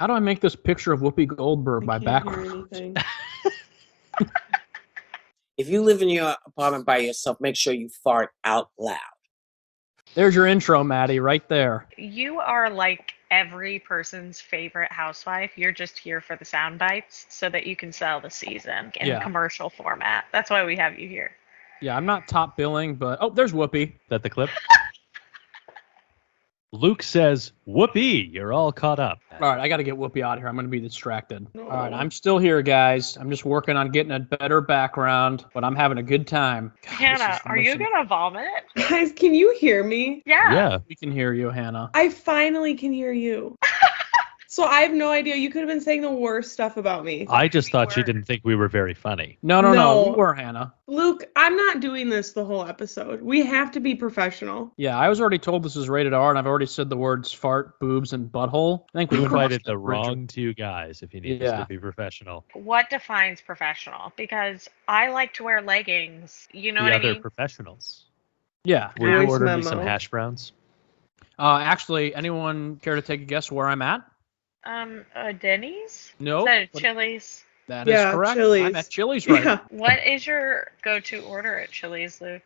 How do I make this picture of Whoopi Goldberg by Can't hear background? anything. If you live in your apartment by yourself, make sure you fart out loud. There's your intro, Maddie, right there. You are like every person's favorite housewife. You're just here for the sound bites so that you can sell the season in commercial format. That's why we have you here. Yeah, I'm not top billing, but oh, there's Whoopi. Is that the clip? Luke says, "Whoopee, you're all caught up." All right, I got to get Whoopi out of here. I'm going to be distracted. All right, I'm still here, guys. I'm just working on getting a better background, but I'm having a good time. God, Hannah, are you going to vomit? Guys, can you hear me? Yeah. We can hear you, Hannah. I finally can hear you. So I have no idea. You could have been saying the worst stuff about me. I just thought she didn't think we were very funny. No. You were, Hannah. Luke, I'm not doing this the whole episode. We have to be professional. Yeah, I was already told this is rated R, and I've already said the words fart, boobs, and butthole. I think we invited the wrong two guys if you need us to be professional. What defines professional? Because I like to wear leggings. You know what I mean? The other professionals. Yeah. Will you order me some hash browns? Actually, anyone care to take a guess where I'm at? Denny's? No. Is that Chili's? That is correct. Chili's. I'm at Chili's right now. What is your go-to order at Chili's, Luke?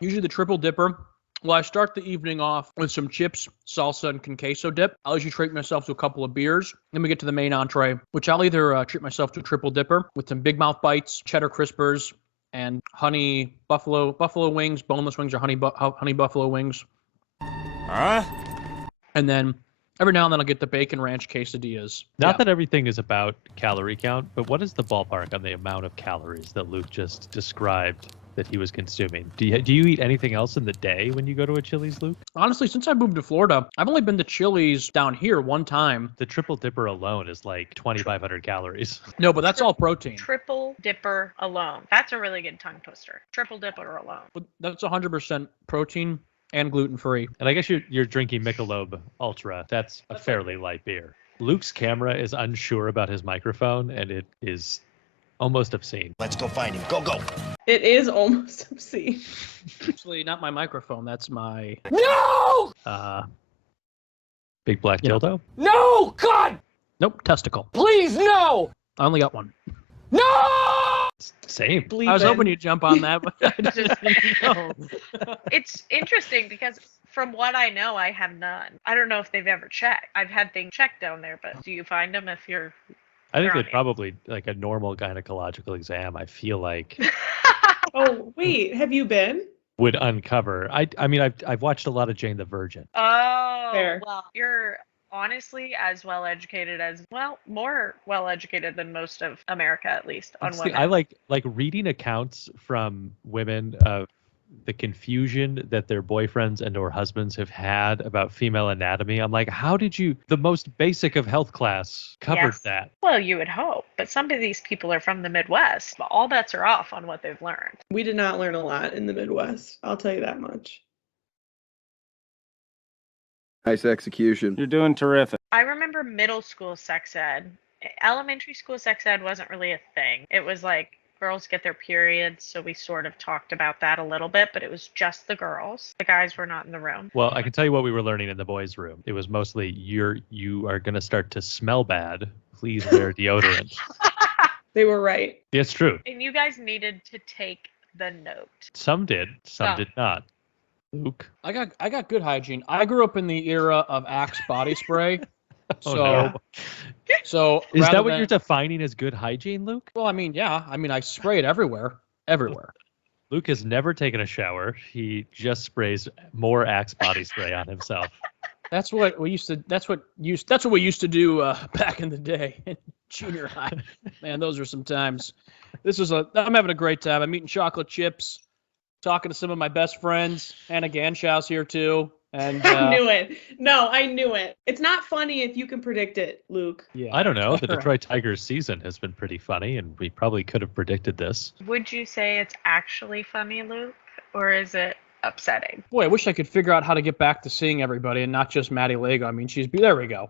Usually the triple dipper. Well, I start the evening off with some chips, salsa, and queso dip. I'll usually treat myself to a couple of beers. Then we get to the main entree, which I'll either treat myself to a triple dipper with some Big Mouth bites, cheddar crispers, and honey buffalo wings, boneless wings, or honey buffalo wings. And then every now and then I'll get the bacon ranch quesadillas. Not that everything is about calorie count, but what is the ballpark on the amount of calories that Luke just described that he was consuming? Do you eat anything else in the day when you go to a Chili's, Luke? Honestly, since I moved to Florida, I've only been to Chili's down here one time. The triple dipper alone is like 2,500 calories. No, but that's all protein. Triple dipper alone. That's a really good tongue twister. Triple dipper alone. But that's 100% protein and gluten-free. And I guess you're drinking Michelob Ultra. That's a fairly light beer. Luke's camera is unsure about his microphone, and it is almost obscene. Let's go find him. Go. It is almost obscene. Actually, not my microphone. That's my... No! Big black dildo? No! God! Nope, testicle. Please, no! I only got one. No! Same. I was hoping you'd jump on that, but I just didn't know. It's interesting because from what I know, I have none. I don't know if they've ever checked. I've had things checked down there, but do you find them if you're... I think they'd probably, like a normal gynecological exam, I feel like... Oh, wait. Have you been? Would uncover. I mean, I've watched a lot of Jane the Virgin. Oh, Fair. Well, you're honestly as well educated as, well, more well educated than most of America, at least on women. I like reading accounts from women of the confusion that their boyfriends and or husbands have had about female anatomy. I'm like, how did you, the most basic of health class, covered that? Well, you would hope, but some of these people are from the Midwest. All bets are off on what they've learned. We did not learn a lot in the Midwest. I'll tell you that much. Nice execution. You're doing terrific. I remember middle school sex ed. Elementary school sex ed wasn't really a thing. It was like girls get their periods, so we sort of talked about that a little bit, but it was just the girls. The guys were not in the room. Well, I can tell you what we were learning in the boys' room. It was mostly you are going to start to smell bad. Please wear deodorant. They were right. It's true. And you guys needed to take the note. Some did, some did not. Luke? I got good hygiene. I grew up in the era of Axe body spray. So is that what you're defining as good hygiene, Luke? Well, I mean, yeah. I mean, I spray it everywhere. Luke has never taken a shower. He just sprays more Axe body spray on himself. That's what we used to. That's what we used to do back in the day in junior high. Man, those are some times. I'm having a great time. I'm eating chocolate chips, talking to some of my best friends. Hannah Ganshaw's here too. And I knew it. No, I knew it. It's not funny if you can predict it, Luke. Yeah. I don't know. The Detroit Tigers season has been pretty funny, and we probably could have predicted this. Would you say it's actually funny, Luke, or is it upsetting? Boy, I wish I could figure out how to get back to seeing everybody and not just Maddie Lego. I mean, there we go.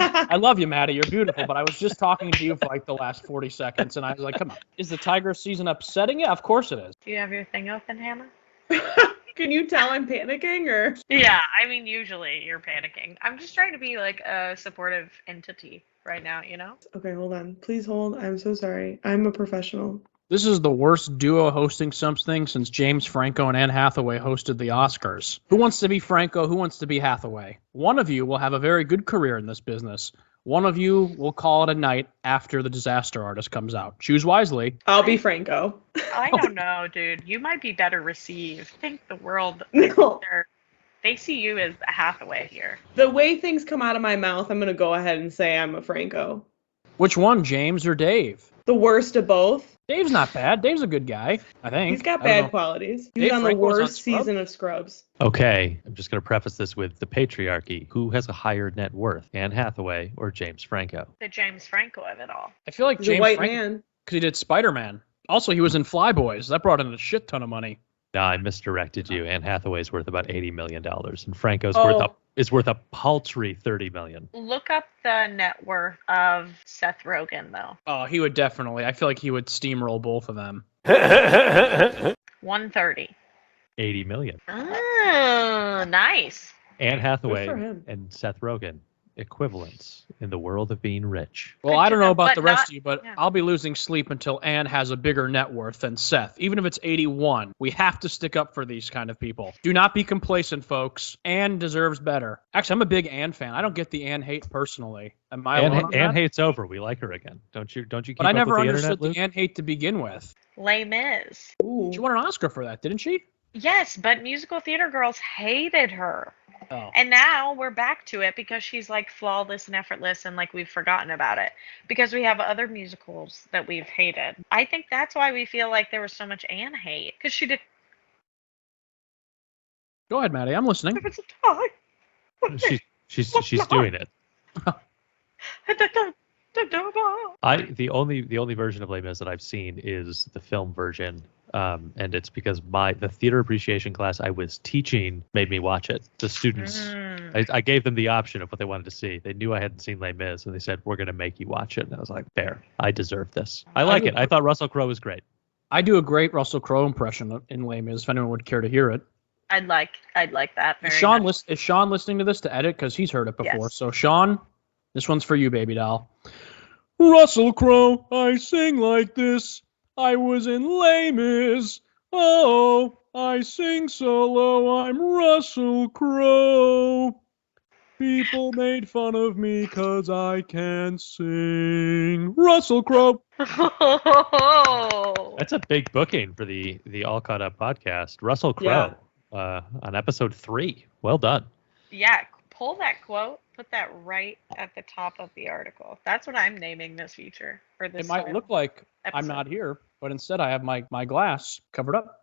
I love you, Maddie. You're beautiful, but I was just talking to you for like the last 40 seconds, and I was like, come on. Is the Tiger season upsetting you? Of course it is. Do you have your thing open, Hannah? Can you tell I'm panicking or? Yeah, I mean, usually you're panicking. I'm just trying to be like a supportive entity right now, you know? Okay, hold on. Please hold. I'm so sorry. I'm a professional. This is the worst duo hosting something since James Franco and Anne Hathaway hosted the Oscars. Who wants to be Franco? Who wants to be Hathaway? One of you will have a very good career in this business. One of you will call it a night after The Disaster Artist comes out. Choose wisely. I'll be Franco. I don't know, dude. You might be better received. I think the world, No. they see you as a Hathaway here. The way things come out of my mouth, I'm gonna go ahead and say I'm a Franco. Which one, James or Dave? The worst of both. Dave's not bad. Dave's a good guy, I think. He's got I don't know. bad qualities. He was Dave on the Franco was on worst Scrubs? season of Scrubs. Okay, I'm just going to preface this with the patriarchy. Who has a higher net worth, Anne Hathaway or James Franco? The James Franco of it all. I feel like He's James a white Franco, man. because he did Spider-Man. Also, he was in Flyboys. That brought in a shit ton of money. No, I misdirected you. Anne Hathaway's worth about $80 million, and Franco's Oh. is worth a paltry $30 million. Look up the net worth of Seth Rogen, though. Oh, he would definitely. I feel like he would steamroll both of them. 130. $80 million. Oh, nice. Anne Hathaway for him. and Seth Rogen, equivalents in the world of being rich. Well, Good I to don't know know, about but the rest not- of you, but yeah. I'll be losing sleep until Anne has a bigger net worth than Seth. Even if it's 81, we have to stick up for these kind of people. Do not be complacent, folks. Anne deserves better. Actually, I'm a big Anne fan. I don't get the Anne hate personally. Am I alone on Anne that? hates over. We like her again. Don't you keep But I up never with the understood internet, the Luke? Anne hate to begin with. Les Mis. Ooh. She won an Oscar for that, didn't she? Yes, but musical theater girls hated her. Oh. And now we're back to it because she's like flawless and effortless and like we've forgotten about it because we have other musicals that we've hated. I think that's why we feel like there was so much Anne hate because she did. Go ahead, Maddie. I'm listening. There was a time. She's doing it. The only version of Les Mis that I've seen is the film version, and it's because the theater appreciation class I was teaching made me watch it. The students, I gave them the option of what they wanted to see. They knew I hadn't seen Les Mis, and they said, "We're going to make you watch it." And I was like, "Fair, I deserve this. I like it." I thought Russell Crowe was great. I do a great Russell Crowe impression in Les Mis, if anyone would care to hear it. I'd like that Is very much. Is Sean listening to this to edit? Because he's heard it before. Yes. So, Sean, this one's for you, baby doll. Russell Crowe, I sing like this. I was in Les Mis. Oh, I sing solo. I'm Russell Crowe. People made fun of me 'cause I can't sing. Russell Crowe. That's a big booking for the All Caught Up podcast. Russell Crowe on episode 3. Well done. Yeah, pull that quote, put that right at the top of the article. That's what I'm naming this feature or this. It might look like I'm episode. not here, but instead I have my glass covered up.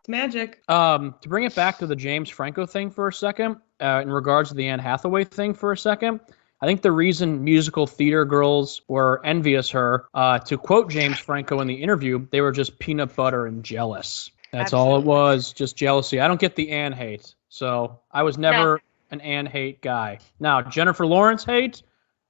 It's magic. To bring it back to the James Franco thing for a second, in regards to the Anne Hathaway thing for a second, I think the reason musical theater girls were envious her, to quote James Franco in the interview, they were just peanut butter and jealous. That's all it was, just jealousy. I don't get the Anne hate, so I was never an Anne hate guy. Now, Jennifer Lawrence hate,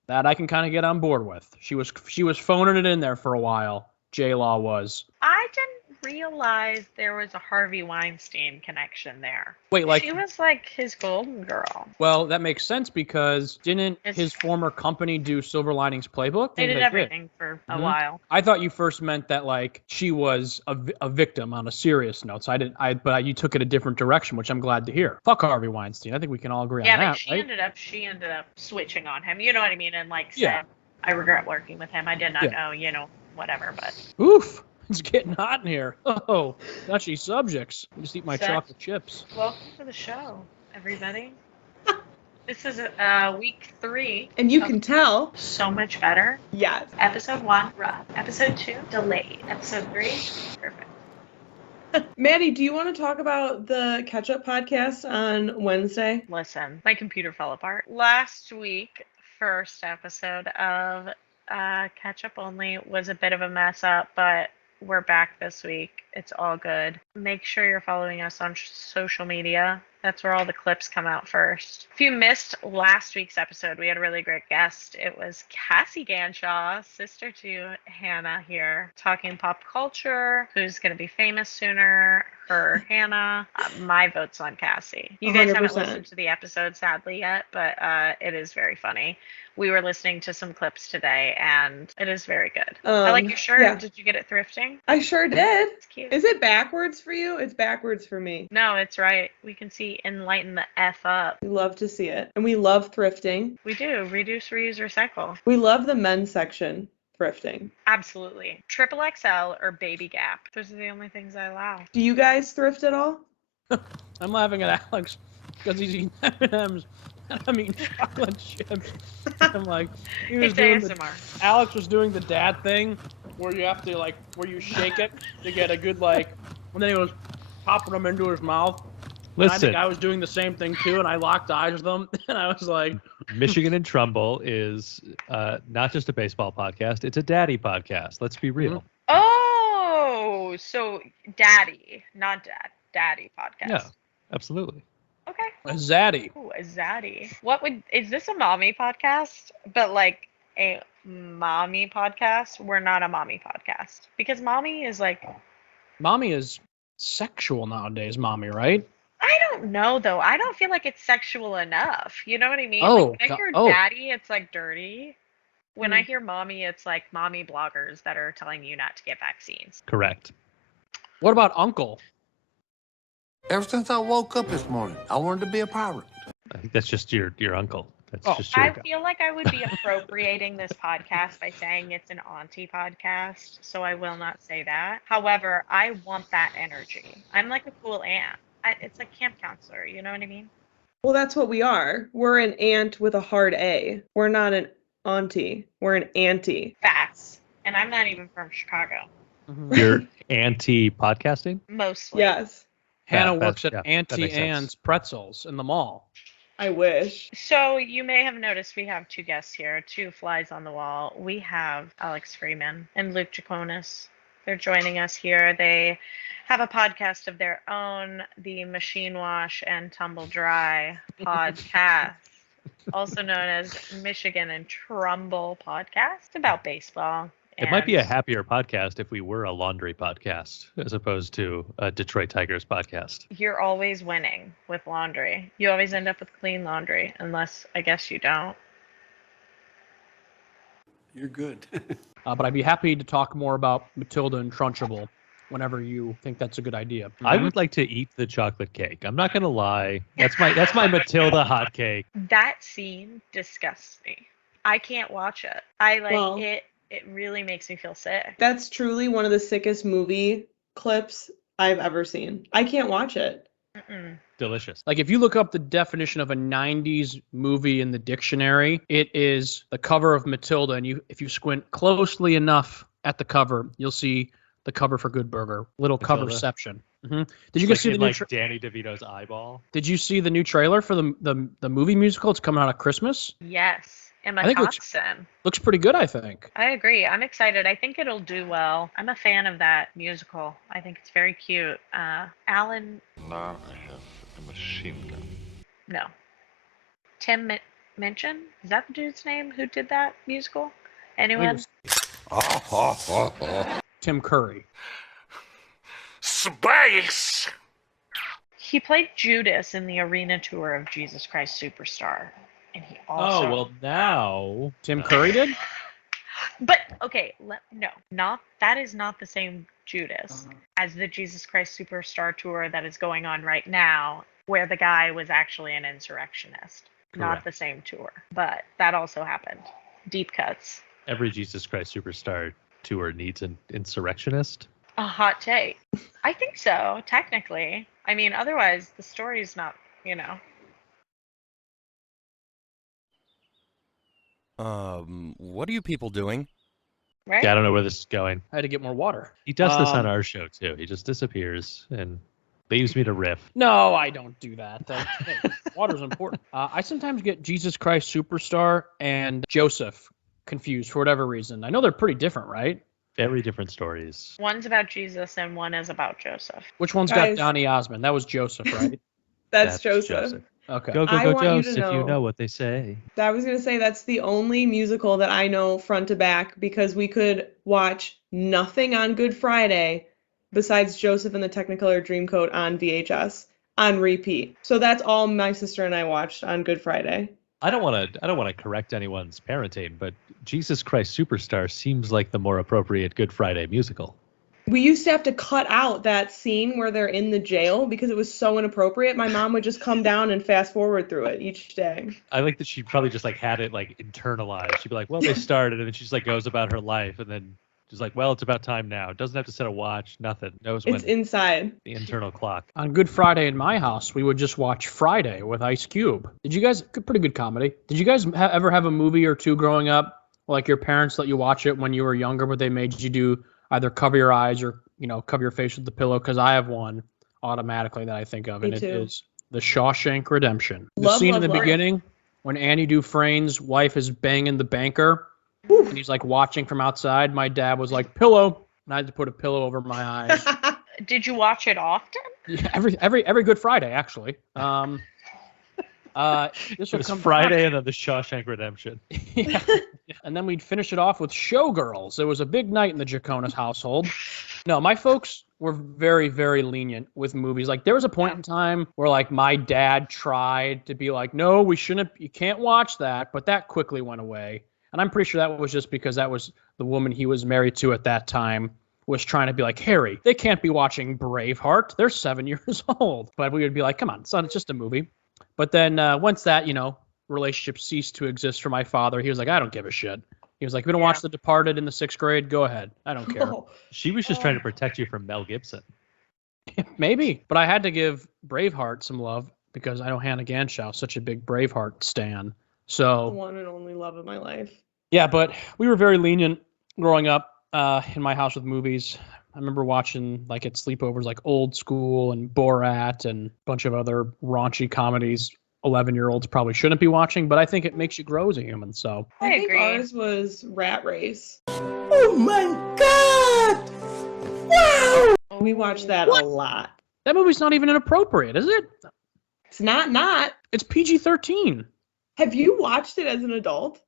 that I can kind of get on board with. She was phoning it in there for a while. J-Law was. I didn't realize there was a Harvey Weinstein connection there. Wait, like She was like his golden girl. Well, that makes sense because didn't It's- his former company do Silver Linings Playbook? They did everything for a Mhm. while. I thought you first meant that like she was a victim on a serious note. So but you took it a different direction, which I'm glad to hear. Fuck Harvey Weinstein. I think we can all agree Yeah, on but that, she right? ended up switching on him. You know what I mean? And like said, Yeah. I regret working with him. I did not Yeah. know, whatever. But Oof, it's getting hot in here. Oh, touchy subjects. Just eat my So- chocolate chips. welcome to the show, everybody. This is week 3. And you of can tell. So much better. Yes. Episode 1, rough. Episode 2, delayed. Episode 3, perfect. Maddie, do you want to talk about the catch-up podcast on Wednesday? Listen, my computer fell apart. Last week, first episode of Catch Up Only was a bit of a mess up, but we're back this week. It's all good. Make sure you're following us on social media. That's where all the clips come out first. If you missed last week's episode, we had a really great guest. It was Cassie Ganshaw, sister to Hannah here, talking pop culture, who's going to be famous sooner, her or Hannah. My vote's on Cassie. You guys haven't 100%. listened to the episode, sadly, yet, but it is very funny. We were listening to some clips today, and it is very good. I like your shirt. Yeah. Did you get it thrifting? I sure did. It's cute. Is it backwards for you? It's backwards for me. No, it's right. We can see enlighten the F up. We love to see it. And we love thrifting. We do. Reduce, reuse, recycle. We love the men's section thrifting. Absolutely. Triple XL or Baby Gap. Those are the only things I allow. Do you guys thrift at all? I'm laughing at Alex because he's eating M&Ms and I'm eating chocolate chips. I'm like, he was It's doing ASMR. Alex was doing the dad thing where you have to where you shake it to get a good and then he was popping them into his mouth. And I Listen, think I was doing the same thing too, and I locked eyes with them, and I was like, Michigan and Trumbull is not just a baseball podcast; it's a daddy podcast. Let's be real. Oh, so daddy, not dad. Daddy podcast. Yeah, absolutely. Okay. a zaddy. Ooh, a zaddy. Is this a mommy podcast? But like a mommy podcast? We're not a mommy podcast. Because mommy is like, Mommy is sexual nowadays, mommy, right? I don't know though. I don't feel like it's sexual enough. You know what I mean? Oh, Like, when I hear oh. daddy, it's like dirty. When I hear mommy, it's like mommy bloggers that are telling you not to get vaccines. Correct. What about uncle? Ever since I woke up this morning, I wanted to be a pirate. I think that's just your uncle. That's Oh, just your I feel like I would be appropriating this podcast by saying it's an auntie podcast, so I will not say that. However, I want that energy. I'm like a cool aunt. It's like camp counselor, you know what I mean? Well, that's what we are. We're an aunt with a hard A. We're not an auntie. We're an auntie. Facts. And I'm not even from Chicago. your anti-podcasting. Mostly. Yes, Hannah that- works at yeah, that Auntie makes sense. Anne's Pretzels in the mall. I wish. So you may have noticed we have two guests here, two flies on the wall. We have Alex Freeman and Luke Jaconis. They're joining us here. They have a podcast of their own, the Machine Wash and Tumble Dry podcast, also known as Michigan and Trumbull podcast, about baseball. It might be a and- happier podcast if we were a laundry podcast as opposed to a Detroit Tigers podcast. You're always winning with laundry. You always end up with clean laundry, unless I guess you don't. You're good. But I'd be happy to talk more about Matilda and Trunchbull whenever you think that's a good idea. I would like to eat the chocolate cake. I'm not gonna lie. That's my Matilda hot cake. That scene disgusts me. I can't watch it. I like Well- it. It really makes me feel sick. That's truly one of the sickest movie clips I've ever seen. I can't watch it. Mm-mm. Delicious. Like if you look up the definition of a 90s movie in the dictionary, it is the cover of Matilda, and if you squint closely enough at the cover, you'll see the cover for Good Burger. Little Matilda? coverception. Did you It's guys see in, the new? like Danny DeVito's eyeball? Did you see the new trailer for the movie musical? It's coming out at Christmas. Yes. Emma I think it looks- Thompson. Looks pretty good, I think. I agree. I'm excited. I think it'll do well. I'm a fan of that musical. I think it's very cute. Alan, Now I have a machine gun. no. Tim Minchin? Is that the dude's name who did that musical? I think it Anyone? was Tim Curry. Space! He played Judas in the arena tour of Jesus Christ Superstar. And he also Oh well, now Tim Curry did? But okay, that is not the same Judas as the Jesus Christ Superstar tour that is going on right now, where the guy was actually an insurrectionist. Not Correct. the same tour, but that also happened. Deep cuts. every Jesus Christ Superstar tour needs an insurrectionist. A hot take. I think so, technically. I mean, otherwise the story's not, What are you people doing? right? Yeah, I don't know where this is going. I had to get more water. He does this on Um, our show too. He just disappears and leaves me to riff. No, I don't do that. Hey, water's important. I sometimes get Jesus Christ Superstar and Joseph confused for whatever reason. I know they're pretty different, right? Very different stories. One's about Jesus and one is about Joseph. Which one's Guys. got Donny Osmond? That was Joseph, right? That's Joseph. Okay. Go, go, I go, want you to Joseph, you know- know what they say. I was gonna say that's the only musical that I know front to back because we could watch nothing on Good Friday besides Joseph and the Technicolor Dreamcoat on VHS on repeat. So that's all my sister and I watched on Good Friday. I don't want to correct anyone's parenting, but Jesus Christ Superstar seems like the more appropriate Good Friday musical. We used to have to cut out that scene where they're in the jail because it was so inappropriate. My mom would just come down and fast forward through it each day. I like that she probably just like had it like internalized. She'd be like, well, they started, and then she just like goes about her life, and then she's like, well, it's about time now. Doesn't have to set a watch, nothing. Knows when It's inside. the internal clock. On Good Friday in my house, we would just watch Friday with Ice Cube. Did you guys, pretty good comedy. Did you guys ever have a movie or two growing up, like your parents let you watch it when you were younger, but they made you do either cover your eyes or, cover your face with the pillow? Because I have one automatically that I think of, and Me it too. is The Shawshank Redemption. The Love, scene love, in the love. beginning when Annie Dufresne's wife is banging the banker, and he's like watching from outside. My dad was like, pillow, and I had to put a pillow over my eyes. Did you watch it often? Yeah, every Good Friday, actually. This It will was come Friday and then the Shawshank Redemption. Yeah. And then we'd finish it off with Showgirls. It was a big night in the Jaconis household. No, my folks were very, very lenient with movies. Like there was a point in time where like my dad tried to be like, no, you can't watch that. But that quickly went away. And I'm pretty sure that was just because that was the woman he was married to at that time was trying to be like, Harry, they can't be watching Braveheart. They're 7 years old. But we would be like, come on, son, it's just a movie. But then once that, relationship ceased to exist for my father, he was like, I don't give a shit. He was like, we don't watch The Departed in the 6th grade. Go ahead. I don't care. She was just trying to protect you from Mel Gibson. Maybe. But I had to give Braveheart some love because I know Hannah Ganshow, such a big Braveheart stan. The So, one and only love of my life. yeah, but we were very lenient growing up in my house with movies. I remember watching like at sleepovers like Old School and Borat and a bunch of other raunchy comedies 11-year-olds probably shouldn't be watching, but I think it makes you grow as a human. So I think agree. ours was Rat Race. Oh my God! Wow! We watched that a lot. that movie's not even inappropriate, is it? It's not. It's PG-13. Have you watched it as an adult?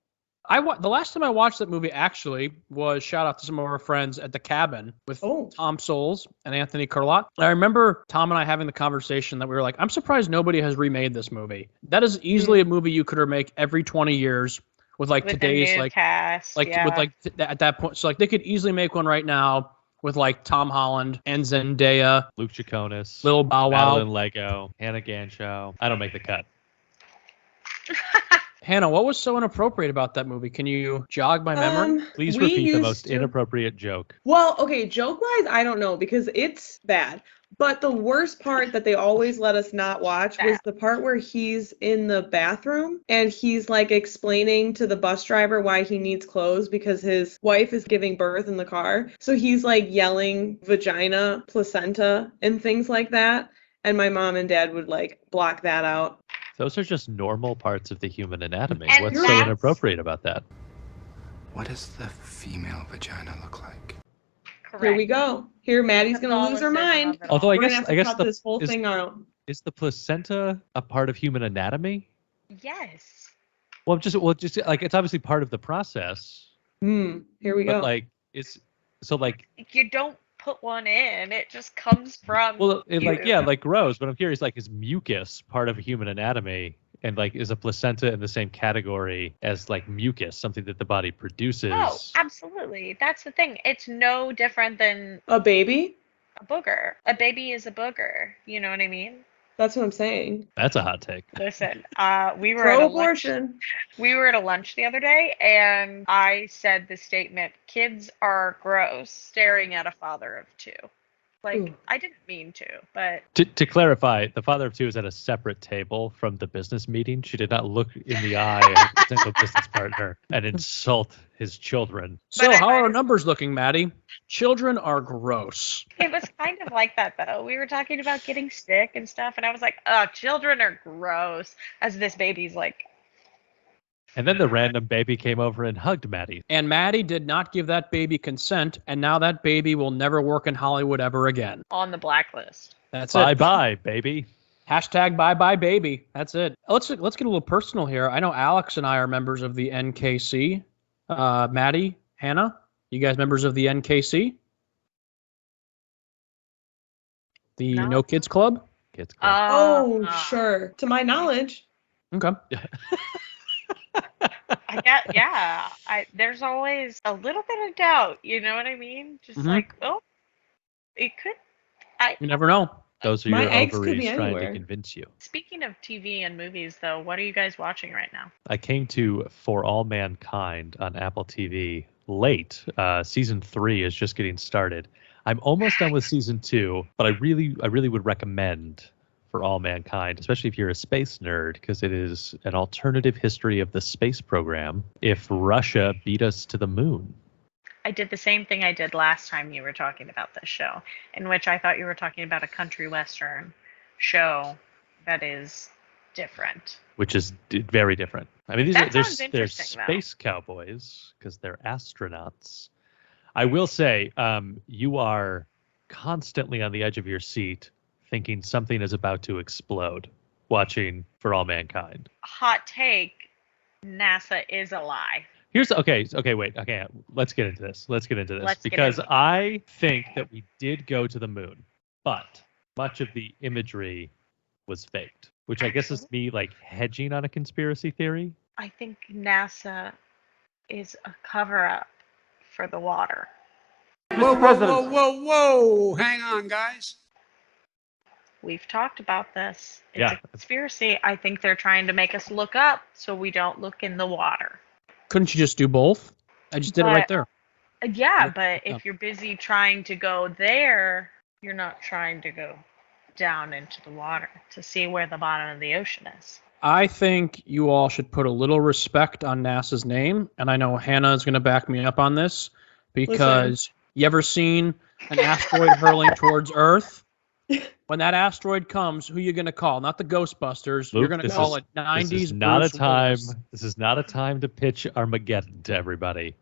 The last time I watched that movie actually was shout out to some of our friends at the cabin with Oh. Tom Souls and Anthony Carlot. I remember Tom and I having the conversation that we were like, I'm surprised nobody has remade this movie. That is easily a movie you could remake every 20 years with like With today's the new like cast, with yeah. like at that point. So like they could easily make one right now with like Tom Holland and Zendaya, Luke Jaconis, Lil Bow Wow. Madeline Lego, Hannah Ganshow. I don't make the cut. Hannah, what was so inappropriate about that movie? Can you jog my memory? Please We repeat the used most to- inappropriate joke. Well, okay, joke-wise, I don't know because it's bad. But the worst part that they always let us not watch was the part where he's in the bathroom and he's like explaining to the bus driver why he needs clothes because his wife is giving birth in the car. So he's like yelling vagina, placenta, and things like that. And my mom and dad would like block that out. Those are just normal parts of the human anatomy. And What's so that's- inappropriate about that? What does the female vagina look like? Here we go. Here, Maddie's That's gonna all lose her listed mind. above it all. Although I We're gonna guess have to I guess cut the this whole is, thing out. is the placenta a part of human anatomy? Yes. Well, just like it's obviously part of the process, Here we but go. like it's so like You don't put one in. It just comes from well it like you. yeah like grows. But I'm curious, like is mucus part of human anatomy? And like, is a placenta in the same category as like mucus, something that the body produces? Oh, absolutely. That's the thing. It's no different than A baby? a booger. A baby is a booger. You know what I mean? That's what I'm saying. That's a hot take. Listen, we were at a lunch, Pro-abortion. we were at a lunch the other day, and I said the statement, "Kids are gross," staring at a father of two. Like, Ooh. I didn't mean to, but To clarify, the father of two is at a separate table from the business meeting. She did not look in the eye of a potential business partner and insult his children. So But I how might are our as- numbers looking, Maddie? Children are gross. it was kind of like that, though. We were talking about getting sick and stuff, and I was like, "Oh, children are gross," as this baby's like And then the random baby came over and hugged Maddie. And Maddie did not give that baby consent, and now that baby will never work in Hollywood ever again. On the blacklist. That's Bye it. bye, baby. Hashtag bye bye baby. That's it. Let's get a little personal here. I know Alex and I are members of the NKC. Maddie, Hannah, you guys members of the NKC? The No Kids Club? Kids Club. Oh, sure. To my knowledge. Okay. I get, yeah. There's always a little bit of doubt. You know what I mean? Just like, oh, it could. You never know. Those are My your eggs could ovaries be trying to anywhere. convince you. Speaking of TV and movies, though, what are you guys watching right now? I came to For All Mankind on Apple TV late. Season 3 is just getting started. I'm almost done with season 2, but I really would recommend For All Mankind, especially if you're a space nerd, because it is an alternative history of the space program if Russia beat us to the moon. I did the same thing I did last time you were talking about this show, in which I thought you were talking about a country western show that is different. Which is very different. I mean, That they're sounds interesting, though. space cowboys because they're astronauts. I will say, you are constantly on the edge of your seat thinking something is about to explode watching For All Mankind. Hot take, NASA is a lie. Okay, wait. Okay, let's get into this. Let's get Because into it. I think that we did go to the moon, but much of the imagery was faked, which I guess is me like hedging on a conspiracy theory. I think NASA is a cover-up for the water. Whoa, whoa, whoa, whoa. Hang on, guys. We've talked about this. It's Yeah. a conspiracy. I think they're trying to make us look up so we don't look in the water. Couldn't you just do both? I just did it right there. Yeah, but if you're busy trying to go there, you're not trying to go down into the water to see where the bottom of the ocean is. I think you all should put a little respect on NASA's name, and I know Hannah is going to back me up on this because you ever seen an asteroid hurling towards Earth? When that asteroid comes, who you going to call? Not the Ghostbusters. Luke, You're going to call it 90s. This is not Bruce a time. Willis. This is not a time to pitch Armageddon to everybody.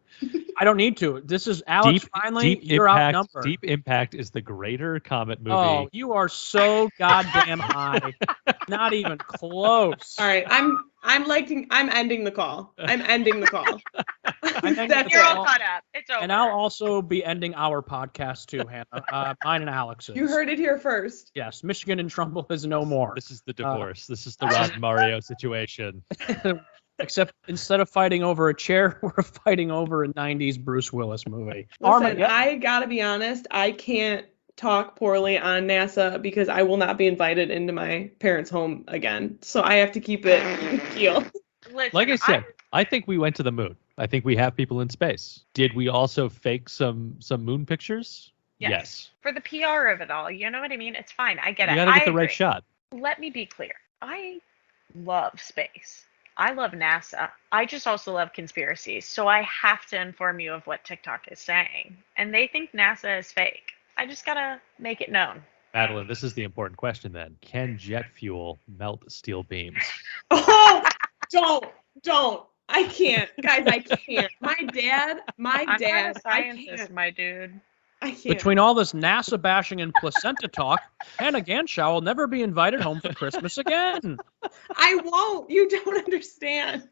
I don't need to. This is Alex. Finally, you're outnumbered. Deep Impact is the greater comet movie. Oh, you are so goddamn high. Not even close. All right, I'm ending the call. I'm ending the call. You're all caught up. It's over. And I'll also be ending our podcast too, Hannah. Mine and Alex's. You heard it here first. Yes, Michigan and Trumbull is no more. This is the divorce. This is the Rod Mario situation. Except instead of fighting over a chair, we're fighting over a 90s Bruce Willis movie. Listen, I gotta be honest, I can't talk poorly on NASA because I will not be invited into my parents' home again. So I have to keep it keel. Listen, Like I said, I think we went to the moon. I think we have people in space. Did we also fake some moon pictures? Yes. For the PR of it all, you know what I mean? It's fine. I get it. You gotta I get the right agree. shot. Let me be clear. I love space. I love NASA. I just also love conspiracies. So I have to inform you of what TikTok is saying. And they think NASA is fake. I just gotta make it known. Madeline, this is the important question then. Can jet fuel melt steel beams? Oh, don't. I can't. Guys, I can't. My dad, I'm not a I scientist, can't. my dude. I can't. Between all this NASA bashing and placenta talk, Hannah Ganshaw will never be invited home for Christmas again. I won't. You don't understand.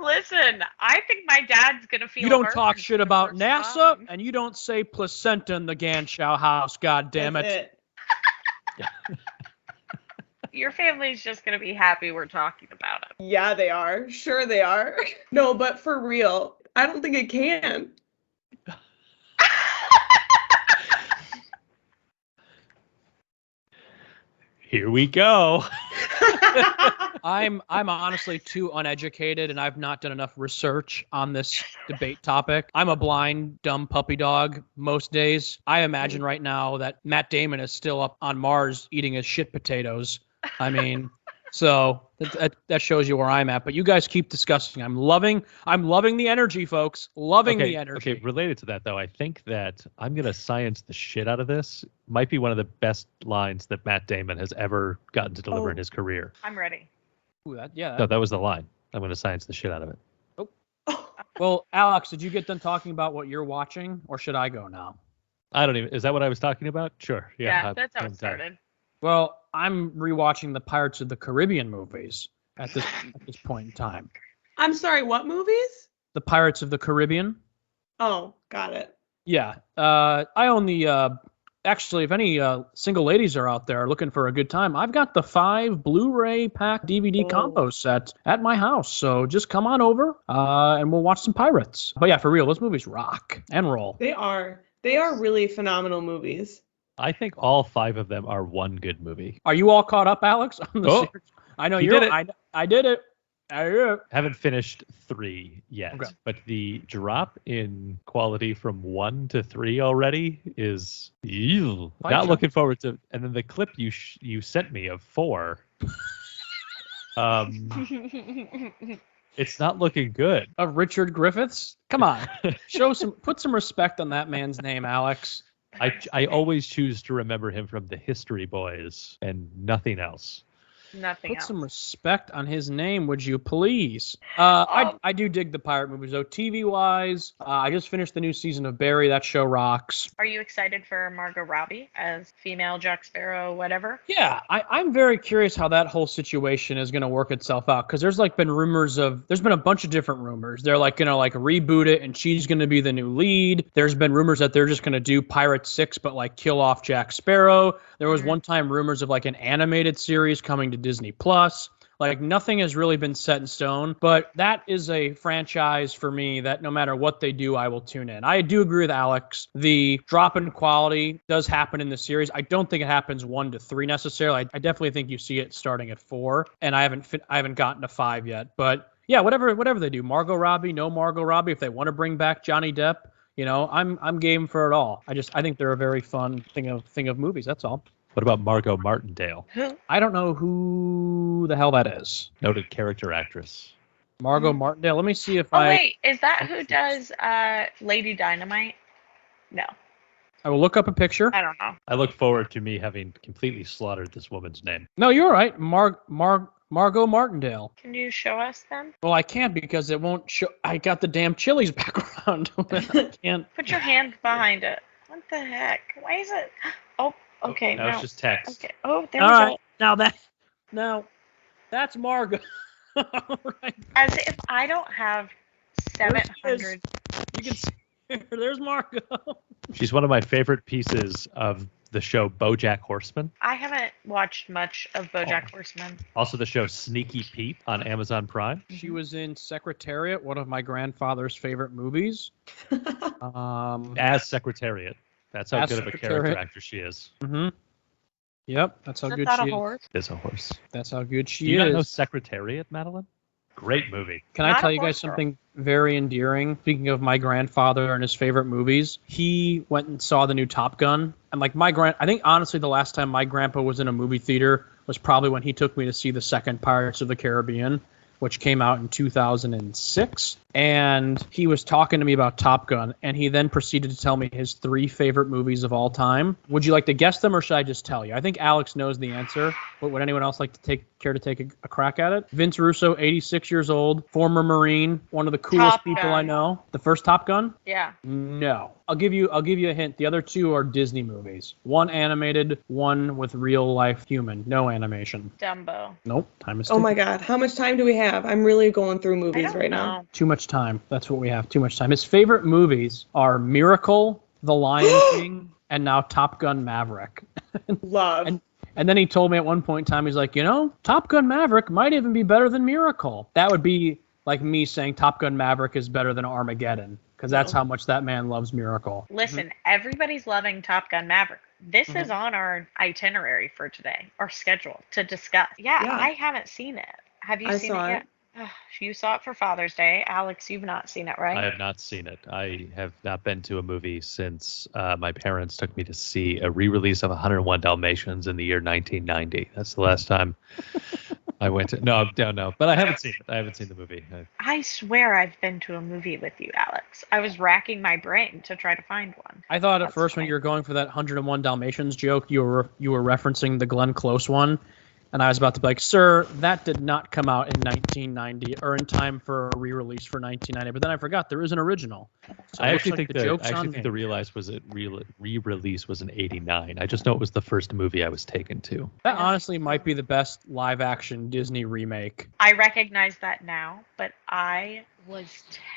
Listen, I think my dad's gonna feel You don't hurt talk when shit he about first NASA, comes. and you don't say placenta in the Ganshaw house, God damn That's it. Your family's just gonna be happy we're talking about it. Yeah, they are. Sure they are. No, but for real, I don't think it can. Here we go. I'm honestly too uneducated, and I've not done enough research on this debate topic. I'm a blind, dumb puppy dog most days. I imagine right now that Matt Damon is still up on Mars eating his shit potatoes. I mean, so that shows you where I'm at. But you guys keep discussing. I'm loving the energy, folks. Loving the energy. Okay, related to that though, I think that I'm gonna science the shit out of this. Might be one of the best lines that Matt Damon has ever gotten to deliver in his career. I'm ready. Ooh, yeah. No, that was the line. I'm gonna science the shit out of it. Well, Alex, did you get done talking about what you're watching, or should I go now? I don't even. Is that what I was talking about? Sure. Yeah, I'm- that's how I'm it done. started. Well, I'm rewatching the Pirates of the Caribbean movies at this point in time. I'm sorry, what movies? The Pirates of the Caribbean. Oh, got it. Yeah. I own the. Actually, if any single ladies are out there looking for a good time, I've got the 5 Blu-ray pack DVD combo set at my house. So just come on over and we'll watch some pirates. But yeah, for real, those movies rock and roll. They are really phenomenal movies. I think all 5 of them are one good movie. Are you all caught up, Alex? On the series? I know he you're. did it. I did it. I did it. Haven't finished 3 yet, Okay. but the drop in quality from 1 to 3 already is ew. Not looking forward to. And then the clip you sent me of 4, it's not looking good. Of Richard Griffiths? Come on, put some respect on that man's name, Alex. I always choose to remember him from the History Boys and nothing else. Nothing Put else. some respect on his name, would you please? I do dig the pirate movies, though. TV-wise, I just finished the new season of Barry. That show rocks. Are you excited for Margot Robbie as female Jack Sparrow, whatever? Yeah, I'm very curious how that whole situation is going to work itself out, because there's been a bunch of different rumors. They're going to reboot it and she's going to be the new lead. There's been rumors that they're just going to do Pirate 6 but kill off Jack Sparrow. There was one time rumors of an animated series coming to Disney Plus. Nothing has really been set in stone, but that is a franchise for me that no matter what they do, I will tune in. I do agree with Alex. The drop in quality does happen in the series. I don't think it happens 1 to 3 necessarily. I definitely think you see it starting at 4, and I haven't gotten to 5 yet. But yeah, whatever they do, Margot Robbie, no Margot Robbie, if they want to bring back Johnny Depp, I'm game for it all. I think they're a very fun thing of movies. That's all. What about Margot Martindale? Who? I don't know who the hell that is. Noted character actress. Margot Martindale. Let me see if Wait, is that who does Lady Dynamite? No, I will look up a picture. I don't know. I look forward to me having completely slaughtered this woman's name. No, you're right. Margot Martindale. Can you show us them? Well, I can't because it won't show. I got the damn Chili's background. I can't. Put your hand behind it. What the heck? Why is it? Oh, okay. Now it's just text. Okay. Oh, there All we right. go. Now, that's Margot. All right. As if I don't have There she is. 700. You can see her. There's Margot. She's one of my favorite pieces of the show BoJack Horseman. I haven't watched much of BoJack Horseman. Also the show Sneaky Pete on Amazon Prime. She was in Secretariat, one of my grandfather's favorite movies. As Secretariat. That's how As good of a Secretariat. character actor she is. Mm-hmm. Yep, that's how Isn't good that she a horse? It is a horse. That's how good Do she you not know is. Secretariat, Madeline? Great movie. Can I Not a tell you guys horse girl. something very endearing? Speaking of my grandfather and his favorite movies, he went and saw the new Top Gun. And I think honestly the last time my grandpa was in a movie theater was probably when he took me to see the second Pirates of the Caribbean, which came out in 2006. And he was talking to me about Top Gun, and he then proceeded to tell me his 3 favorite movies of all time. Would you like to guess them, or should I just tell you? I think Alex knows the answer, but would anyone else like to care to take a crack at it? Vince Russo, 86 years old, former Marine, one of the coolest Top people Gun. I know. The first Top Gun? Yeah. No. I'll give you a hint. The other 2 are Disney movies. One animated, one with real life human. No animation. Dumbo. Nope. Time is Oh ticking. my God, how much time do we have? I'm really going through I movies don't right know. now. Too much time. That's what we have. Too much time. His favorite movies are Miracle, The Lion King, and now Top Gun Maverick. Love. And then he told me at one point in time, he's like, Top Gun Maverick might even be better than Miracle. That would be like me saying Top Gun Maverick is better than Armageddon, because that's how much that man loves Miracle. Listen, everybody's loving Top Gun Maverick. This is on our itinerary for today, our schedule to discuss. Yeah, Yeah. I haven't seen it. Have you I seen saw it yet? Ugh, you saw it for Father's Day. Alex, you've not seen it, right? I have not seen it. I have not been to a movie since my parents took me to see a re-release of 101 Dalmatians in the year 1990. That's the last time I went to. No, but I haven't seen it. I haven't seen the movie. I swear I've been to a movie with you, Alex. I was racking my brain to try to find one. I thought at That's first when fine. you were going for that 101 Dalmatians joke, you were referencing the Glenn Close one. And I was about to be like, sir, that did not come out in 1990 or in time for a re-release for 1990. But then I forgot there is an original. So I it looks actually like think the joke's on me. the re-release was in '89. I just know it was the first movie I was taken to. That honestly might be the best live-action Disney remake. I recognize that now, but I was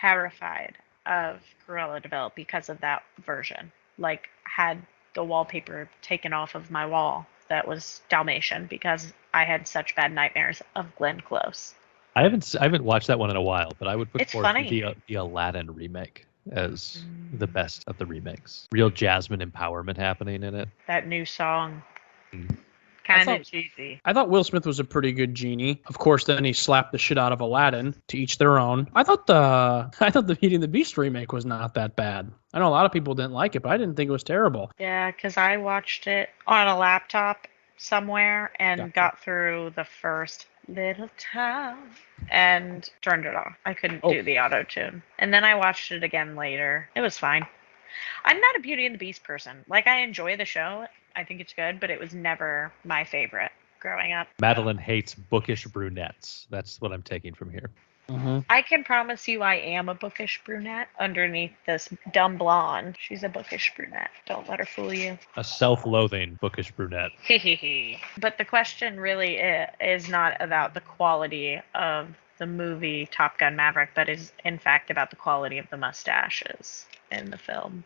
terrified of Cruella de Vil because of that version. Like, had the wallpaper taken off of my wall that was Dalmatian because I had such bad nightmares of Glenn Close. I haven't watched that one in a while, but I would put It's forth funny. the Aladdin remake as the best of the remakes. Real Jasmine empowerment happening in it. That new song. Mm. Kind of cheesy. I thought Will Smith was a pretty good genie. Of course, then he slapped the shit out of Aladdin. To each their own. I thought the Beauty and the Beast remake was not that bad. I know a lot of people didn't like it, but I didn't think it was terrible. Yeah, because I watched it on a laptop somewhere and got through the first little town and turned it off. I couldn't do the auto tune. And then I watched it again later. It was fine. I'm not a Beauty and the Beast person. Like, I enjoy the show. I think it's good, but it was never my favorite growing up. Madeline hates bookish brunettes. That's what I'm taking from here. I can promise you I am a bookish brunette underneath this dumb blonde. She's a bookish brunette. Don't let her fool you. A self-loathing bookish brunette. But the question really is not about the quality of the movie Top Gun Maverick, but is in fact about the quality of the mustaches in the film.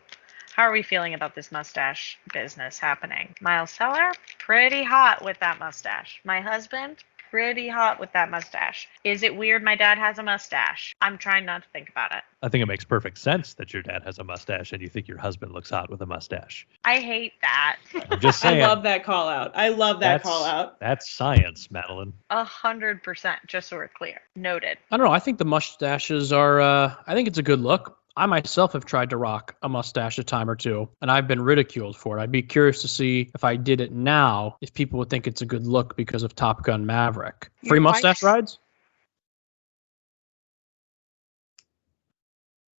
How are we feeling about this mustache business happening? Miles Teller, pretty hot with that mustache. My husband, pretty hot with that mustache. Is it weird my dad has a mustache? I'm trying not to think about it. I think it makes perfect sense that your dad has a mustache and you think your husband looks hot with a mustache. I hate that. I'm just saying. I love that call out. I love that call out. That's science, Madeline. 100%, just so we're clear. Noted. I don't know. I think the mustaches are. I think it's a good look. I myself have tried to rock a mustache a time or two, and I've been ridiculed for it. I'd be curious to see if I did it now, if people would think it's a good look because of Top Gun Maverick. Free mustache rides?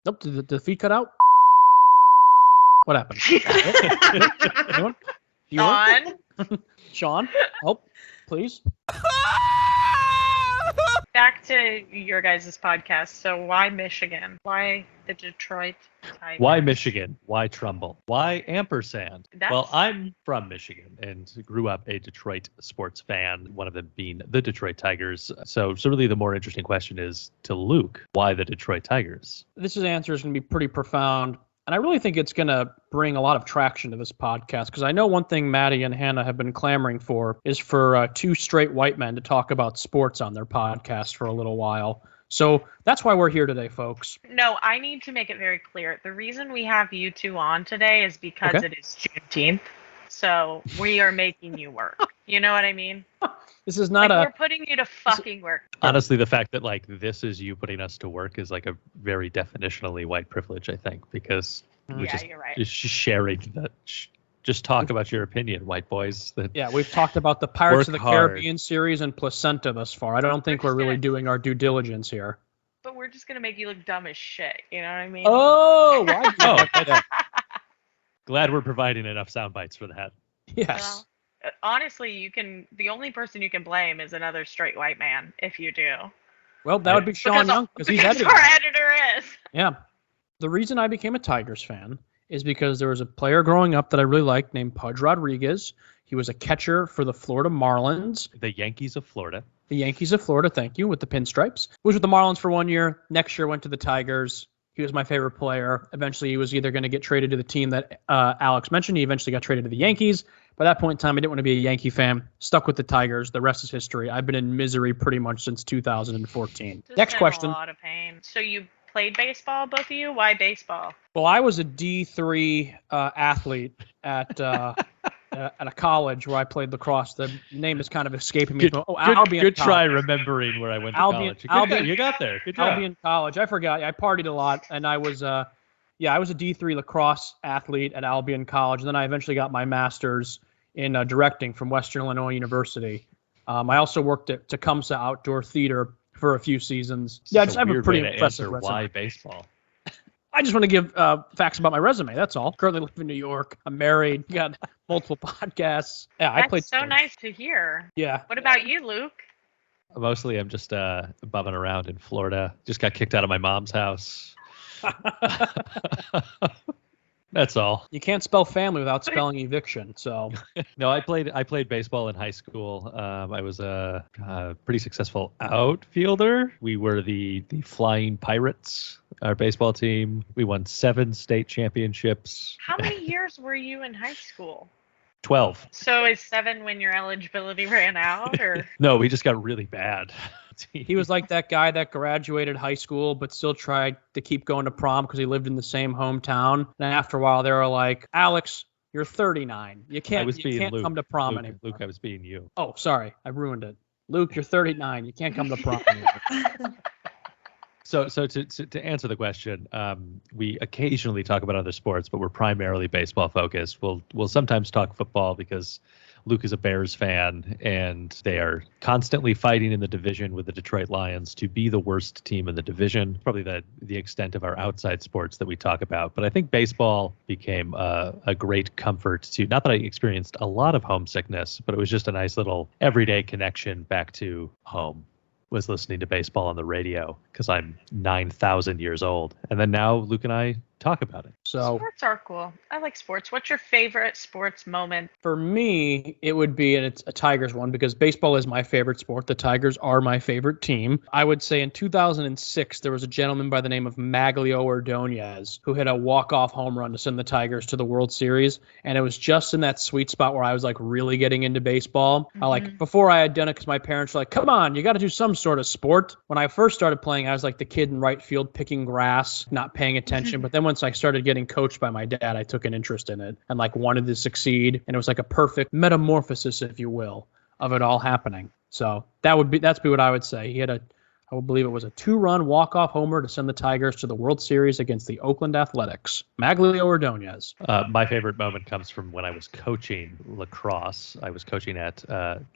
Nope. Did the feet cut out? What happened? Anyone? Sean? Oh, please. Back to your guys' podcast. So why Michigan? Why the Detroit Tigers? Why Michigan? Why Trumbull? Why ampersand? Well, That's- I'm from Michigan and grew up a Detroit sports fan, one of them being the Detroit Tigers. So really the more interesting question is to Luke, why the Detroit Tigers? This answer is going to be pretty profound. And I really think it's going to bring a lot of traction to this podcast because I know one thing Maddie and Hannah have been clamoring for is for two straight white men to talk about sports on their podcast for a little while. So that's why we're here today, folks. No, I need to make it very clear. The reason we have you two on today is because it is Juneteenth. So we are making you work. You know what I mean? This is not we're putting you to fucking work. Honestly, the fact that like this is you putting us to work is like a very definitionally white privilege, I think, because we're you're right. just sharing that. Just talk about your opinion, white boys. Yeah, we've talked about the Pirates of the Work hard. Caribbean series and Placenta thus far. I don't think we're really doing our due diligence here. But we're just going to make you look dumb as shit. You know what I mean? Oh, why? Glad we're providing enough sound bites for that. Yes. Well, honestly, the only person you can blame is another straight white man if you do. Well, that would be Sean Young because he's editing. Our editor is. Yeah. The reason I became a Tigers fan is because there was a player growing up that I really liked named Pudge Rodriguez. He was a catcher for the Florida Marlins. The Yankees of Florida. The Yankees of Florida, thank you, with the pinstripes. Was with the Marlins for 1 year. Next year went to the Tigers. He was my favorite player. Eventually, he was either going to get traded to the team that Alex mentioned. He eventually got traded to the Yankees. By that point in time, I didn't want to be a Yankee fan. Stuck with the Tigers. The rest is history. I've been in misery pretty much since 2014. Just Next in question. A lot of pain. So you played baseball, both of you? Why baseball? Well, I was a D3 athlete at a college where I played lacrosse. The name is kind of escaping me. Albion Good try College. remembering where I went to Albion- college. You got there. Good job. Albion College. I forgot. I partied a lot, and I was I was a D3 lacrosse athlete at Albion College. And then I eventually got my master's in directing from Western Illinois University. I also worked at Tecumseh Outdoor Theater for a few seasons. Yeah, I just have a pretty impressive resume. Why baseball? I just want to give facts about my resume. That's all. Currently live in New York. I'm married. Got multiple podcasts. Yeah, I played That's so sports. nice to hear. Yeah. What about you, Luke? Mostly I'm just bumming around in Florida. Just got kicked out of my mom's house. That's all. You can't spell family without spelling eviction. So No, I played baseball in high school. I was a pretty successful outfielder. We were the Flying Pirates, our baseball team. We won 7 state championships. How many years were you in high school? 12. So is 7 when your eligibility ran out, or? No, we just got really bad. he was like that guy that graduated high school but still tried to keep going to prom because he lived in the same hometown. And after a while, they were like, Alex, you're 39. You can't Luke. come to prom anymore. Luke, I was being you. Oh, sorry. I ruined it. Luke, you're 39. You can't come to prom anymore. So to answer the question, we occasionally talk about other sports, but we're primarily baseball focused. We'll sometimes talk football because Luke is a Bears fan, and they are constantly fighting in the division with the Detroit Lions to be the worst team in the division. Probably the extent of our outside sports that we talk about. But I think baseball became a great comfort to, not that I experienced a lot of homesickness, but it was just a nice little everyday connection back to home. Was listening to baseball on the radio because I'm 9,000 years old. And then now Luke and I talk about it. So Sports are cool. I like sports. What's your favorite sports moment? for me, it would be, and it's a Tigers one because baseball is my favorite sport. The Tigers are my favorite team. I would say in 2006, there was a gentleman by the name of Maglio Ordonez who hit a walk-off home run to send the Tigers to the World Series. And it was just in that sweet spot where I was like really getting into baseball. Before I had done it because my parents were like, come on, you got to do some sort of sport. When I first started playing, I was like the kid in right field picking grass, not paying attention. But then once I started getting coached by my dad, I took an interest in it and like wanted to succeed. And it was like a perfect metamorphosis, if you will, of it all happening. So that's what I would say. He had I believe it was a 2-run walk-off homer to send the Tigers to the World Series against the Oakland Athletics. Maglio Ordonez. My favorite moment comes from when I was coaching lacrosse. I was coaching at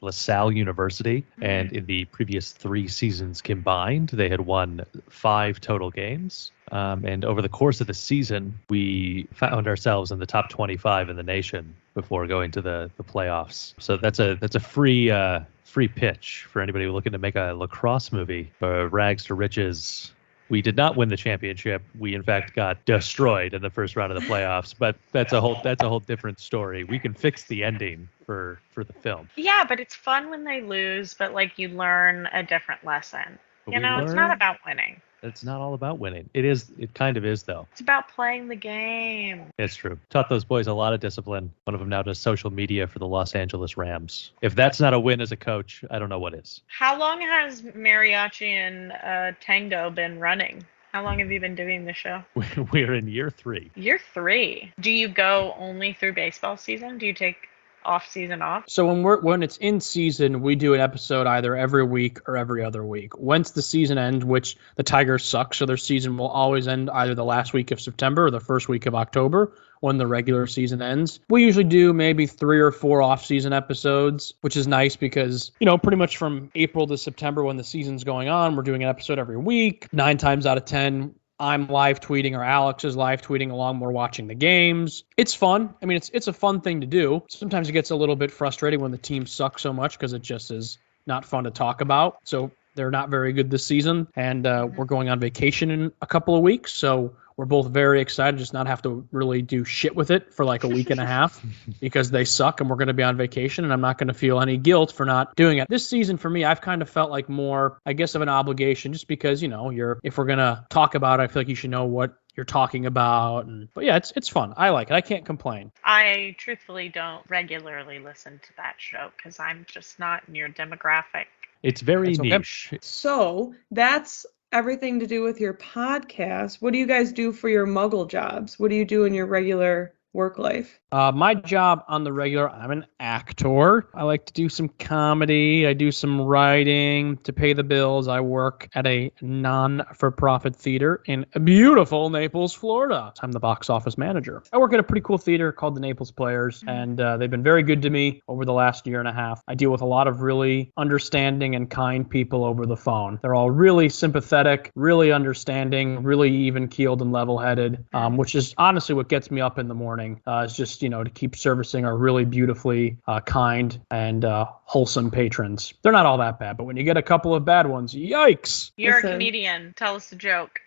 LaSalle University, and in the previous 3 seasons combined, they had won 5 total games. And over the course of the season, we found ourselves in the top 25 in the nation before going to the playoffs. So that's a free pitch for anybody looking to make a lacrosse movie. Rags to riches. We did not win the championship. We in fact got destroyed in the first round of the playoffs. But that's a whole different story. We can fix the ending for the film. Yeah, but it's fun when they lose, but like you learn a different lesson. But It's not about winning. It's not all about winning. It kind of is, though. It's about playing the game. It's true. Taught those boys a lot of discipline. One of them now does social media for the Los Angeles Rams. If that's not a win as a coach, I don't know what is. How long has Mariachi and Tango been running? How long have you been doing the show? We're in year 3. Year 3. Do you go only through baseball season? Do you take off season off? So when it's in season, we do an episode either every week or every other week. Once the season ends, which the Tigers suck, so their season will always end either the last week of September or the first week of October when the regular season ends. We usually do maybe 3 or 4 off-season episodes, which is nice because, pretty much from April to September when the season's going on, we're doing an episode every week. 9 times out of 10, I'm live tweeting or Alex is live tweeting along. We're watching the games. It's fun. I mean, it's a fun thing to do. Sometimes it gets a little bit frustrating when the team sucks so much because it just is not fun to talk about. So they're not very good this season. And we're going on vacation in a couple of weeks. So we're both very excited just not have to really do shit with it for like a week and a half because they suck and we're going to be on vacation and I'm not going to feel any guilt for not doing it. This season for me, I've kind of felt like more, I guess, of an obligation just because, if we're going to talk about it, I feel like you should know what you're talking about. But yeah, it's fun. I like it. I can't complain. I truthfully don't regularly listen to that show because I'm just not in your demographic. It's very That's okay. niche. So that's everything to do with your podcast. What do you guys do for your muggle jobs? What do you do in your regular work life? My job on the regular, I'm an actor. I like to do some comedy. I do some writing to pay the bills. I work at a non-for-profit theater in beautiful Naples, Florida. I'm the box office manager. I work at a pretty cool theater called the Naples Players, and they've been very good to me over the last year and a half. I deal with a lot of really understanding and kind people over the phone. They're all really sympathetic, really understanding, really even-keeled and level-headed, which is honestly what gets me up in the morning. Is just, to keep servicing our really beautifully kind and wholesome patrons. They're not all that bad, but when you get a couple of bad ones, yikes. You're a comedian. Tell us a joke.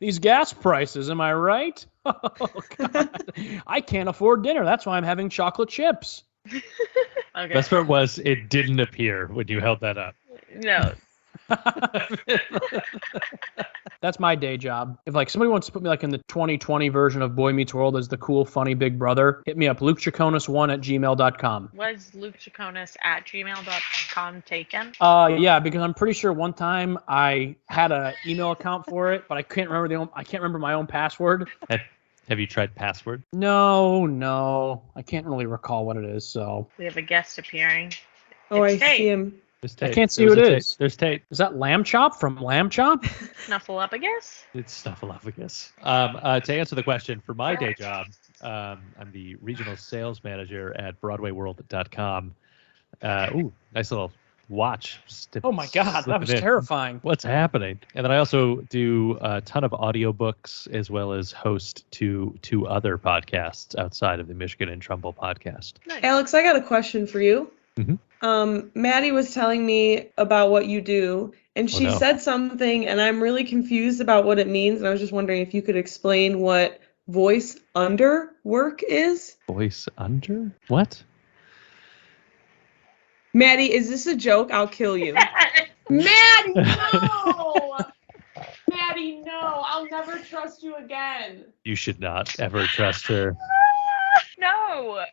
These gas prices, am I right? Oh, God. I can't afford dinner. That's why I'm having chocolate chips. Okay. Best part was it didn't appear when you held that up. No. That's my day job. If somebody wants to put me in the 2020 version of Boy Meets World as the cool, funny big brother, hit me up, lukejaconis1@gmail.com. Was lukejaconis@gmail.com taken? Yeah, because I'm pretty sure one time I had an email account for it, but I can't remember my own password. Have you tried password? No, I can't really recall what it is. So we have a guest appearing. Oh, It's I Tate. see him. I can't see who it is. There's Tate. Is that Lamb Chop from Lamb Chop? Snuffleupagus? It's Snuffleupagus. To answer the question, for my day job, I'm the regional sales manager at BroadwayWorld.com. Nice little watch. Oh my God, that was terrifying. What's happening? And then I also do a ton of audiobooks as well as host two other podcasts outside of the Michigan and Trumbull podcast. Nice. Alex, I got a question for you. Mm-hmm. Maddie was telling me about what you do, and she said something, and I'm really confused about what it means, and I was just wondering if you could explain what voice under work is. Voice under? What? Maddie, is this a joke? I'll kill you. Maddie, no! Maddie, no! I'll never trust you again. You should not ever trust her. No!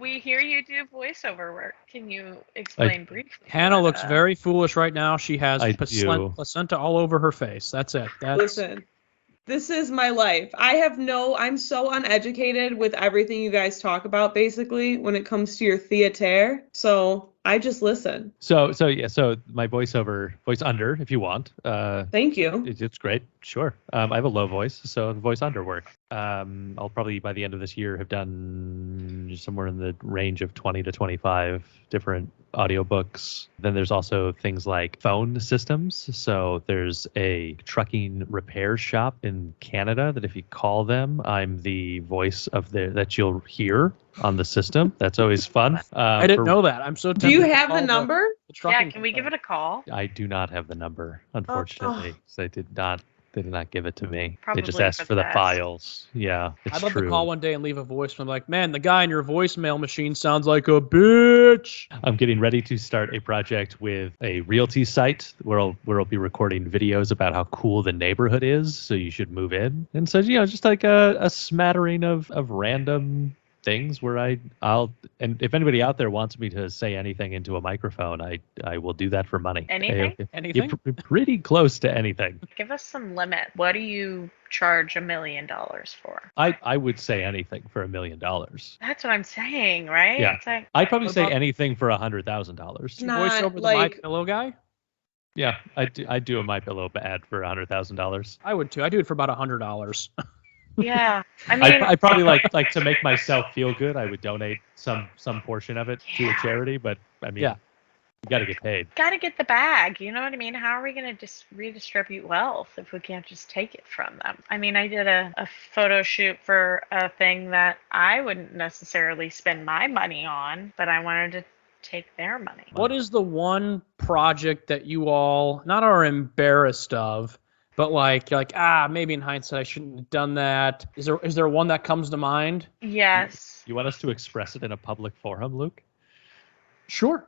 We hear you do voiceover work. Can you explain briefly? Hannah looks very foolish right now. She has I placenta all over her face. That's it. Listen, this is my life. I'm so uneducated with everything you guys talk about, basically, when it comes to your theater. So I just listen. So my voice under, if you want. Thank you. It's great. Sure. I have a low voice, so the voice under work. I'll probably by the end of this year have done somewhere in the range of 20 to 25 different audiobooks. Then there's also things like phone systems. So there's a trucking repair shop in Canada that if you call them, I'm the voice of that you'll hear on the system. That's always fun. I didn't know that. I'm so tempted. Do you have the number? Yeah, can we give it a call? I do not have the number, unfortunately. So they did not give it to me. Probably they just asked for the files. Yeah, it's I'd love true. to call one day and leave a voicemail. I'm like, man, the guy in your voicemail machine sounds like a bitch. I'm getting ready to start a project with a realty site where I'll be recording videos about how cool the neighborhood is. So you should move in. And so, just like a smattering of random things where and if anybody out there wants me to say anything into a microphone, I will do that for money. Anything? Anything? Pretty close to anything. Give us some limit. What do you charge $1 million for? I would say anything for $1 million. That's what I'm saying, right? Yeah. It's like, I'd probably say anything for $100,000. Voice over the My Pillow guy? Yeah, I do a My Pillow ad for $100,000. I would too. I do it for about $100. yeah. I mean, I probably like to make myself feel good. I would donate some portion of it to a charity, but I mean, you got to get paid. Got to get the bag. You know what I mean? How are we going to just redistribute wealth if we can't just take it from them? I mean, I did a photo shoot for a thing that I wouldn't necessarily spend my money on, but I wanted to take their money. What is the one project that you all not are embarrassed of, but maybe in hindsight I shouldn't have done that? Is there one that comes to mind? Yes. You want us to express it in a public forum, Luke? Sure.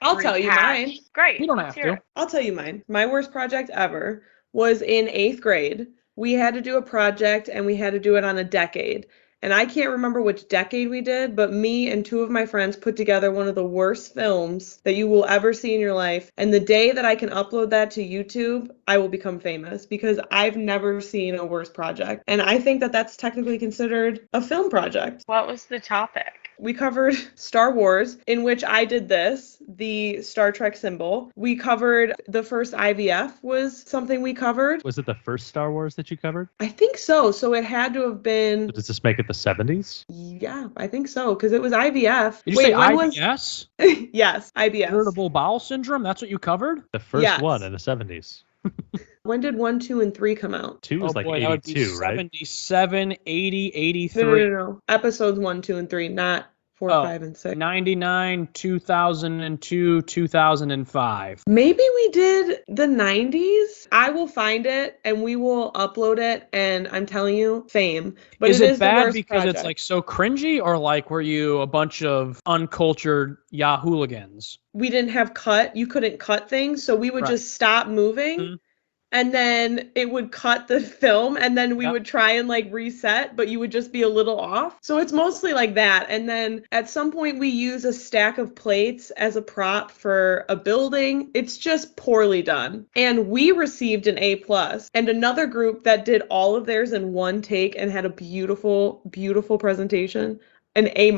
I'll tell you mine. Great. You don't have to. I'll tell you mine. My worst project ever was in 8th grade. We had to do a project and we had to do it on a decade. And I can't remember which decade we did, but me and two of my friends put together one of the worst films that you will ever see in your life. And the day that I can upload that to YouTube, I will become famous because I've never seen a worse project. And I think that that's technically considered a film project. What was the topic? We covered Star Wars, in which I did this, the Star Trek symbol. We covered the first IVF was something we covered. Was it the first Star Wars that you covered? I think so. So it had to have been. Does this make it the 70s? Yeah, I think so, because it was IVF. Did you say IBS? Yes, IBS. Irritable bowel syndrome? That's what you covered? The first one in the 70s. When did 1, 2, and 3 come out? 2 was like 82, right? 77, 80, 83. No. Episodes 1, 2, and 3, not 4, 5, and 6. 99, 2002, 2005. Maybe we did the 90s. I will find it and we will upload it. And I'm telling you, fame. But Is it the bad worst because project. it's like so cringy, or like were you a bunch of uncultured hooligans? We didn't have cut. You couldn't cut things. So we would just stop moving. Mm-hmm. And then it would cut the film, and then we would try and like reset, but you would just be a little off. So it's mostly like that. And then at some point we use a stack of plates as a prop for a building. It's just poorly done. And we received an A+, and another group that did all of theirs in one take and had a beautiful, beautiful presentation, an A-.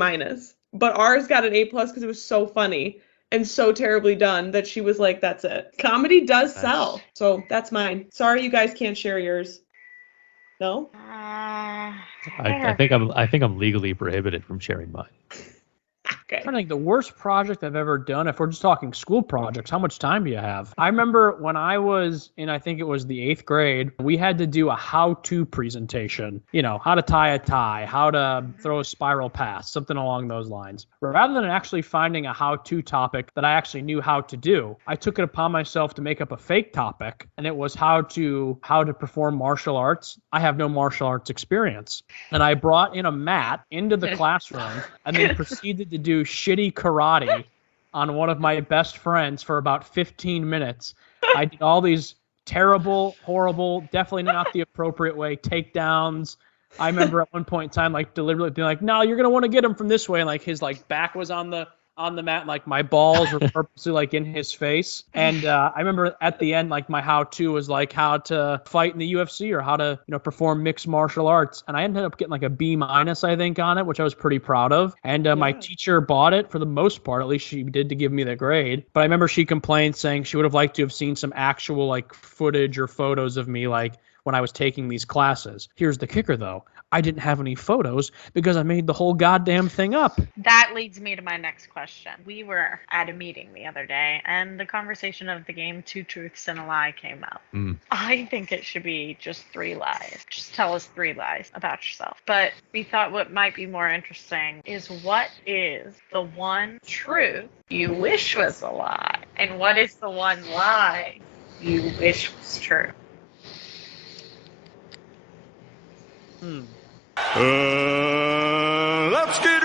But ours got an A+ because it was so funny and so terribly done that she was like, that's it. Comedy does sell. So that's mine. Sorry you guys can't share yours. No? I think I'm legally prohibited from sharing mine. Okay. I'm trying to think the worst project I've ever done. If we're just talking school projects, how much time do you have? I remember when I was in, I think it was the 8th grade, we had to do a how-to presentation. You know, how to tie a tie, how to throw a spiral pass, something along those lines. Rather than actually finding a how-to topic that I actually knew how to do, I took it upon myself to make up a fake topic, and it was how to perform martial arts. I have no martial arts experience. And I brought in a mat into the classroom and then proceeded to do shitty karate on one of my best friends for about 15 minutes. I did all these terrible, horrible, definitely not the appropriate way takedowns. I remember at one point in time, like deliberately being like, "No, you're gonna want to get him from this way," and like his like back was on the mat, and, like my balls were purposely like in his face. And I remember at the end, like my how-to was like how to fight in the UFC or how to, you know, perform mixed martial arts. And I ended up getting like a B-, I think, on it, which I was pretty proud of. And my teacher bought it for the most part, at least she did, to give me the grade. But I remember she complained saying she would have liked to have seen some actual like footage or photos of me like when I was taking these classes. Here's the kicker though. I didn't have any photos because I made the whole goddamn thing up. That leads me to my next question. We were at a meeting the other day, and the conversation of the game 2 Truths and a Lie came up. I think it should be just 3 lies. Just tell us 3 lies about yourself. But we thought what might be more interesting is, what is the one truth you wish was a lie? And what is the one lie you wish was true? Let's get